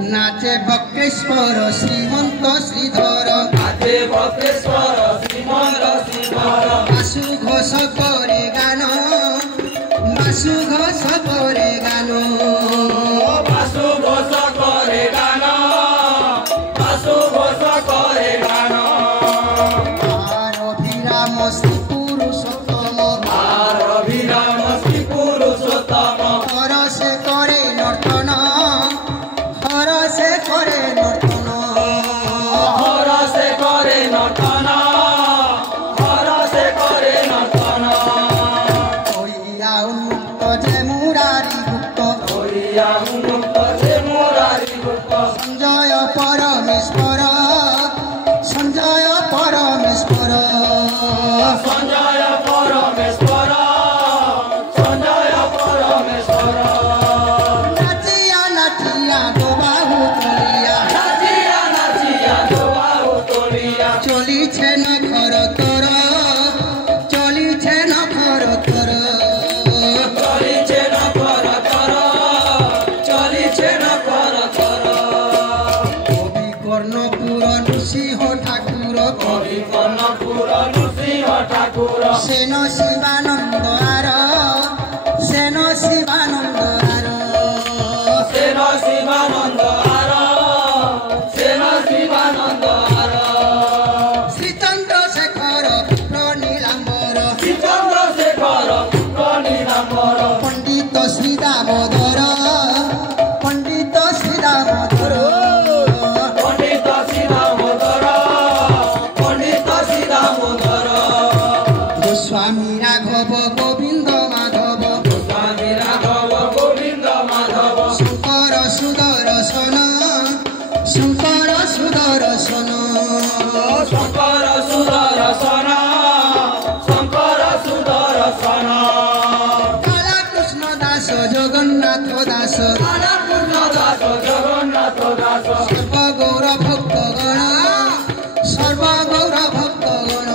नाचे बक्रेश्वर श्रीमंत श्रीधर नाचे बक्रेश्वर श्रीमंत श्रीधर बासु घोष करे गान बासु घोष करे गान बासु घोष करे गान बासु घोष करे गान अभिराम श्री पुरुषोत्तम अभिराम श्री पुरुषोत्तम हर से करे नर्तन हर से करे नर्तन हर से करे नर्तन हर से करे नर्तन ओइया उन्मुक्त जे मुरारी गुप्त ओइया उन्मुक्त जे मुरारी गुप्त संजय परमेश्वर संजय परमेश्वर संजय परमेश्वर संजय परमेश्वर नाचिया नाचिया दो बाहु तलिया नाचिया नाचिया दो बाहु तलिया चलिछे नखर तोर चलिछे नखर तोर चलिछे नखर तोर चलिछे नखर तोर कवि कर्णपुर नृसिंह ठाकुर कवि कर्णपुर नृसिंह ठाकुर सेन शिवानंद आर सेन शिवानंद आर सेन शिवानंद आर सेन शिवानंद आर श्री चंद्रशेखर पुत्र नीलांबर श्री चंद्रशेखर पुत्र नीलांबर पंडित श्री दामोदर पंडित श्री दामोदर पंडित श्री दामोदर पंडित श्री दामोदर गोस्वामी राघव गोविंद माधव स्वामी राघव गोविंद माधव शंकर सुदर्शन शंकर सुदर्शन शंकर सुदर्शन शंकर सुदर्शन काला कृष्ण दास जगन्नाथ दास पूर्ण दास जगन्नाथ दास सर्व गौर भक्तगण सर्व गौर भक्तगण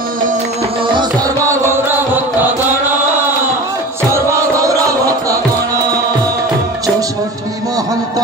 सर्व गौर भक्तगण सर्व गौर भक्तगण 64 महंत